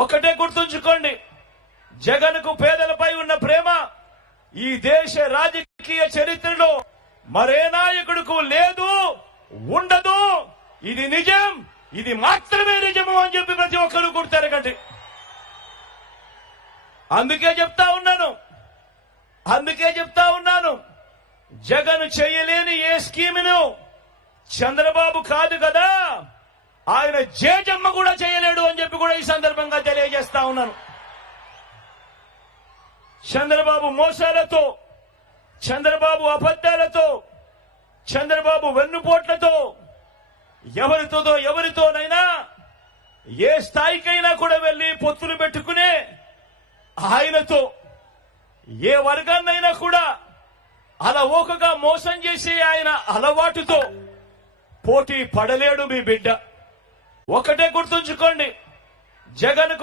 ఒకటే గుర్తుంచుకోండి, జగన్కు పేదలపై ఉన్న ప్రేమ ఈ దేశ రాజకీయ చరిత్రలో మరే నాయకుడికి లేదు, ఉండదు. ఇది నిజం, ఇది మాత్రమే నిజము అని చెప్పి ప్రతి ఒక్కరు గుర్తెరగండి. అందుకే చెప్తా ఉన్నాను జగన్ చేయలేని ఏ స్కీమును చంద్రబాబు కాదు కదా, ఆయన జేజమ్మ కూడా చేయలేడు అని చెప్పి కూడా ఈ సందర్భంగా తెలియజేస్తా ఉన్నాను. చంద్రబాబు మోసాలతో, చంద్రబాబు అబద్ధాలతో, చంద్రబాబు వెన్నుపోట్లతో ఎవరితోనైనా ఏ స్థాయికైనా కూడా వెళ్లి పొత్తులు పెట్టుకునే ఆయనతో ఏ వర్గాన్నైనా కూడా అలవోకగా మోసం చేసి ఆయన అలవాటుతో పోటీ పడలేడు మీ బిడ్డ. ఒకటే గుర్తుంచుకోండి, జగన్కు